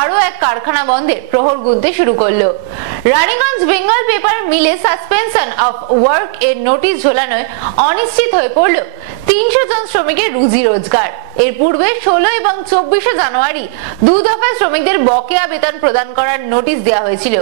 আরো এক কারখানা বন্ধের প্রহর গুনতে শুরু করলো। রানীগঞ্জ বেঙ্গল পেপার মিলে সাসপেনশন অফ ওয়ার্ক এর নোটিশ ঝোলানোয় অনিশ্চিত হয়ে পড়ল 300 জন শ্রমিকের রুজি রোজগার। এর পূর্বে 16 এবং 24 জানুয়ারি দু দফায় শ্রমিকদের বকেয়া বেতন প্রদান করার নোটিশ দেওয়া হয়েছিল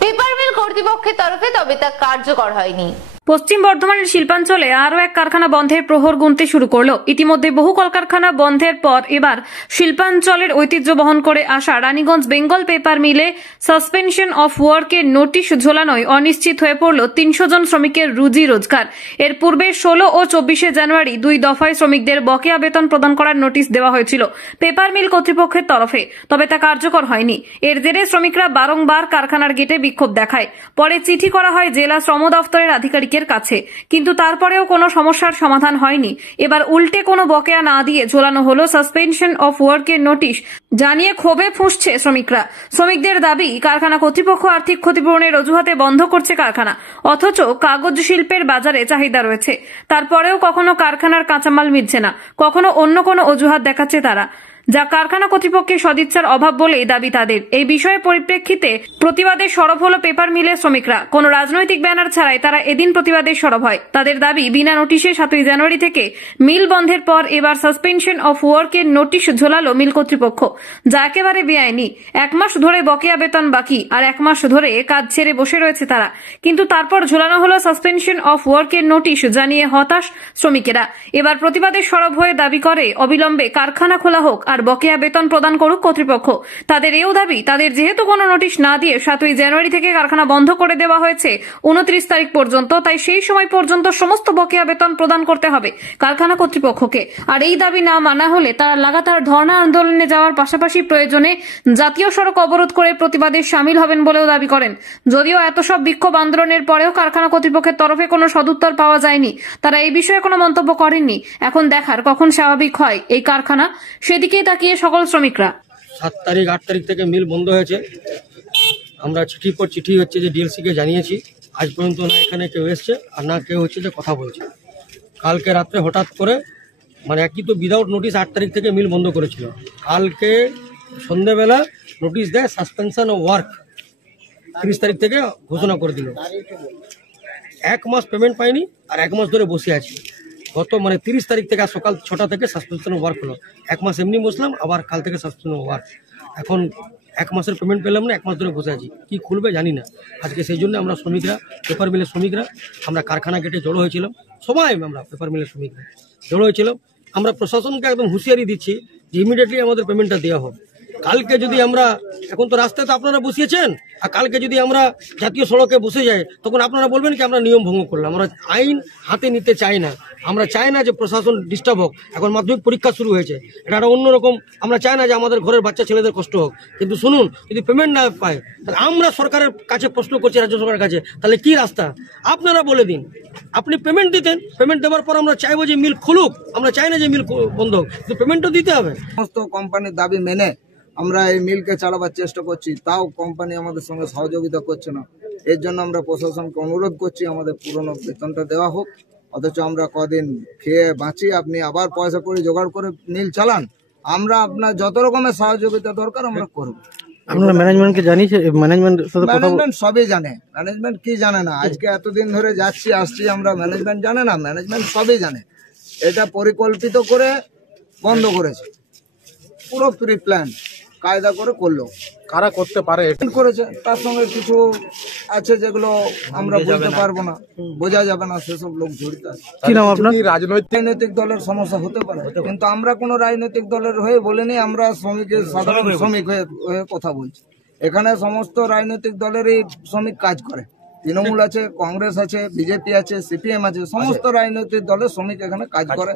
পেপার মিল কর্তৃপক্ষের তরফে, তবে তা কার্যকর হয়নি। পশ্চিম বর্ধমানের শিল্পাঞ্চলে আরও এক কারখানা বন্ধের প্রহর গুনতে শুরু করলো। ইতিমধ্যে বহু কলকারখানা বন্ধের পর এবার শিল্পাঞ্চলের ঐতিহ্য বহন করে আসা রানীগঞ্জ বেঙ্গল পেপার মিলে সাসপেনশন অফ ওয়ার্কের নোটিশ ঝোলানোয় অনিশ্চিত হয়ে পড়ল 300 জন শ্রমিকের রুজি রোজগার। এর পূর্বে 16 ও 24 জানুয়ারি দুই দফায় শ্রমিকদের বকেয়া বেতন প্রদান করার নোটিশ দেওয়া হয়েছিল পেপার মিল কর্তৃপক্ষের তরফে, তবে তা কার্যকর হয়নি। এর জেরে শ্রমিকরা বারংবার কারখানার গেটে বিক্ষোভ দেখায়। পরে চিঠি করা হয় জেলা শ্রম দফতরের আধিকারিকের কাছে, কিন্তু তারপরেও কোনো সমস্যার সমাধান হয়নি। এবার উল্টে কোনো বকেয়া না দিয়ে ঝোলানো হলো সাসপেনশন অফ ওয়ার্কের নোটিশ, জানিয়ে ক্ষোভে ফুঁসছে শ্রমিকরা। শ্রমিকদের দাবি, কারখানা কর্তৃপক্ষ আর্থিক ক্ষতিপূরণের অজুহাতে বন্ধ করছে কারখানা, অথচ কাগজ শিল্পের বাজারে চাহিদা রয়েছে। তারপরেও কখনো কারখানার কাঁচামাল মিলছে না, কখনো অন্য কোনো অজুহাত দেখাচ্ছে তারা, যা কারখানা কর্তৃপক্ষের সদিচ্ছার অভাব বলেই দাবি তাদের। এই বিষয়ের পরিপ্রেক্ষিতে প্রতিবাদে সরব হলো পেপার মিলের শ্রমিকরা। কোনো রাজনৈতিক ব্যানার ছাড়াই তারা এদিন প্রতিবাদে সরব হয়। তাদের দাবি, বিনা নোটিশে 7 জানুয়ারি থেকে মিল বন্ধের পর এবার সাসপেনশন অফ ওয়ার্কের নোটিশ ঝোলালো মিল কর্তৃপক্ষ, যা একেবারে বেআইনি। 1 মাস ধরে বকেয়া বেতন বাকি, আর 1 মাস ধরে কাজ ছেড়ে বসে রয়েছে তারা, কিন্তু তারপর ঝোলানো হলো সাসপেনশন অফ ওয়ার্কের নোটিশ, জানিয়ে হতাশ শ্রমিকেরা। এবার প্রতিবাদে সরব হয়ে দাবি করে অবিলম্বে কারখানা খোলা হোক আর বকেয়া বেতন প্রদান করুক কর্তৃপক্ষ। তাদের এও দাবি, তাদের যেহেতু কোনো নোটিশ না দিয়ে 7 জানুয়ারি থেকে কারখানা বন্ধ করে দেওয়া হয়েছে 29 তারিখ পর্যন্ত, তাই সেই সময় পর্যন্ত সমস্ত বকেয়া বেতন প্রদান করতে হবে কারখানা কর্তৃপক্ষকে। আর এই দাবি না মানা হলে তারা লাগাতার ধর্ণা আন্দোলনে যাওয়ার পাশাপাশি প্রয়োজনে জাতীয় সড়ক অবরোধ করে প্রতিবাদে সামিল হবেন বলেও দাবি করেন। যদিও এত সব বিক্ষোভ আন্দোলনের পরেও কারখানা কর্তৃপক্ষের তরফে কোনো সদুত্তর পাওয়া যায়নি, তারা এই বিষয়ে কোনো মন্তব্য করেননি। এখন দেখার কখন স্বাভাবিক হয় এই কারখানা, সেদিকেই তাকিয়ে সকল শ্রমিকরা। 7 তারিখ 8 তারিখ থেকে মিল বন্ধ হয়েছে। আমরা চিঠি পর চিঠি হচ্ছে যে ডিএলসি কে জানিয়েছি, আজ পর্যন্ত না এখানে কেউ এসছে আর না কেউ হচ্ছে যে কথা বলছে। কালকে রাত্রে হঠাৎ করে মানে একই তো উইদাউট নোটিশ 8 তারিখ থেকে মিল বন্ধ করেছিল, কালকে সন্ধ্যেবেলা নোটিশ দেয় সাসপেনশন অফ ওয়ার্ক 30 তারিখ থেকে ঘোষণা করে দিল। 1 মাস পেমেন্ট পাইনি আর 1 মাস ধরে বসে আছি। গত মানে 30 তারিখ থেকে সকাল 6টা থেকে সাসপেনশন ওয়ার্ক হলো। 1 মাস এমনি বসলাম, আবার কাল থেকে সাসপেনশন ওয়ার্ক। এখন 1 মাসের পেমেন্ট পেলাম না, 1 মাস ধরে বসে আছি। কি খুলবে জানি না। আজকে সেই জন্য আমরা শ্রমিকরা, পেপার মিলের শ্রমিকরা, আমরা কারখানা গেটে জড়ো হয়েছিলাম। সবাই আমরা পেপার মিলের শ্রমিকরা জড়ো হয়েছিলাম। আমরা প্রশাসনকে একদম হুঁশিয়ারি দিচ্ছি যে ইমিডিয়েটলি আমাদের পেমেন্টটা দেওয়া হোক। কালকে যদি আমরা, এখন তো রাস্তায় তো আপনারা বসিয়েছেন, আর কালকে যদি আমরা জাতীয় সড়কে বসে যাই তখন আপনারা বলবেন কি আমরা নিয়ম ভঙ্গ করলাম। আমরা আইন হাতে নিতে চাই না, আমরা চাই না যে প্রশাসন ডিস্টার্ব হোক। এখন মাধ্যমিক পরীক্ষা শুরু হয়েছে, এটা একটা অন্যরকম। আমরা চাই না যে আমাদের ঘরের বাচ্চা ছেলেদের কষ্ট হোক, কিন্তু শুনুন, যদি পেমেন্ট না পায় তাহলে আমরা সরকারের কাছে প্রশ্ন করছি, রাজ্য সরকারের কাছে, তাহলে কি রাস্তা আপনারা বলে দিন। আপনি পেমেন্ট দিতেন, পেমেন্ট দেওয়ার পর আমরা চাইবো যে মিল খুলুক, আমরা চাই না যে মিল বন্ধ হোক, কিন্তু পেমেন্টও দিতে হবে। সমস্ত কোম্পানির দাবি মেনে আমরা এই মিলকে চালাবার চেষ্টা করছি, তাও কোম্পানি আমাদের সঙ্গে সহযোগিতা করছে না। এর জন্য আমরা প্রশাসনকে অনুরোধ করছি আমাদের পুরনো বেতনটা দেওয়া হোক, অথচ আমরা কদিন খেয়ে বাঁচি, আপনি আবার পয়সা করে জোগাড় করে মিল চালান। আমরা আপনার যত রকমের সহযোগিতা দরকার আমরা করব। আপনারা ম্যানেজমেন্টকে জানিয়েছে? ম্যানেজমেন্ট সবই জানে। ম্যানেজমেন্ট কি জানে না? আজকে এতদিন ধরে যাচ্ছি আসছি আমরা, ম্যানেজমেন্ট জানে না? ম্যানেজমেন্ট সবই জানে। এটা পরিকল্পিত করে বন্ধ করেছে, পুরো প্রি প্ল্যান কায়দা করে করলো। কারা করতে পারে করেছে, তার সঙ্গে কিছু আছে যেগুলো আমরা বলতে পারবো না, বোঝা যাবে না, সেসব লোক জড়িত আছে। রাজনৈতিক দলের সমস্যা হতে পারে, কিন্তু আমরা কোনো রাজনৈতিক দলের হয়ে বলিনি, আমরা শ্রমিকের সাধারণ শ্রমিক হয়ে কথা বলছি। এখানে সমস্ত রাজনৈতিক দলেরই শ্রমিক কাজ করে। তৃণমূল আছে, কংগ্রেস আছে, বিজেপি আছে, সিপিএম আছে, সমস্ত রাজনৈতিক দলের শ্রমিক এখানে কাজ করে।